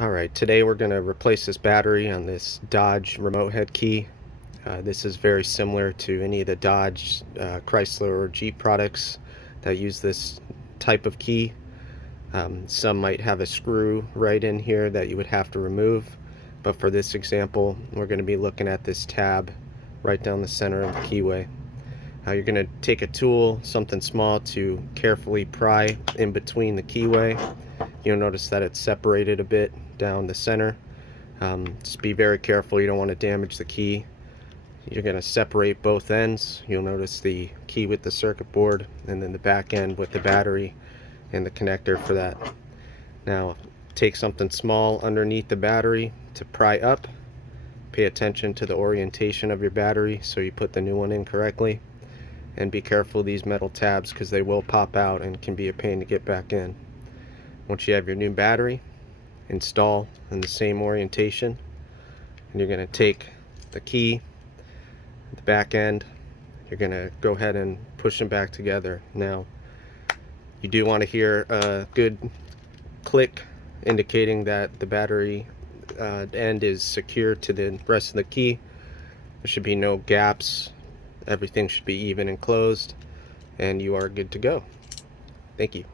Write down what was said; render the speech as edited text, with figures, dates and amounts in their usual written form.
Alright, today we're going to replace this battery on this Dodge remote head key. This is very similar to any of the Dodge, Chrysler, or Jeep products that use this type of key. Some might have a screw right in here that you would have to remove, but for this example we're going to be looking at this tab right down the center of the keyway. You're going to take a tool, something small, to carefully pry in between the keyway. You'll notice that it's separated a bit down the center. Just be very careful, you don't want to damage the key. You're going to separate both ends. You'll notice the key with the circuit board and then the back end with the battery and the connector for that. Now take something small underneath the battery to pry up. Pay attention to the orientation of your battery so you put the new one in correctly, and be careful of these metal tabs because they will pop out and can be a pain to get back in. Once you have your new battery, install in the same orientation, and you're going to take the key, the back end, you're going to go ahead and push them back together. Now you do want to hear a good click indicating that the battery end is secure to the rest of the key. There should be no gaps. Everything should be even and closed, and you are good to go. Thank you.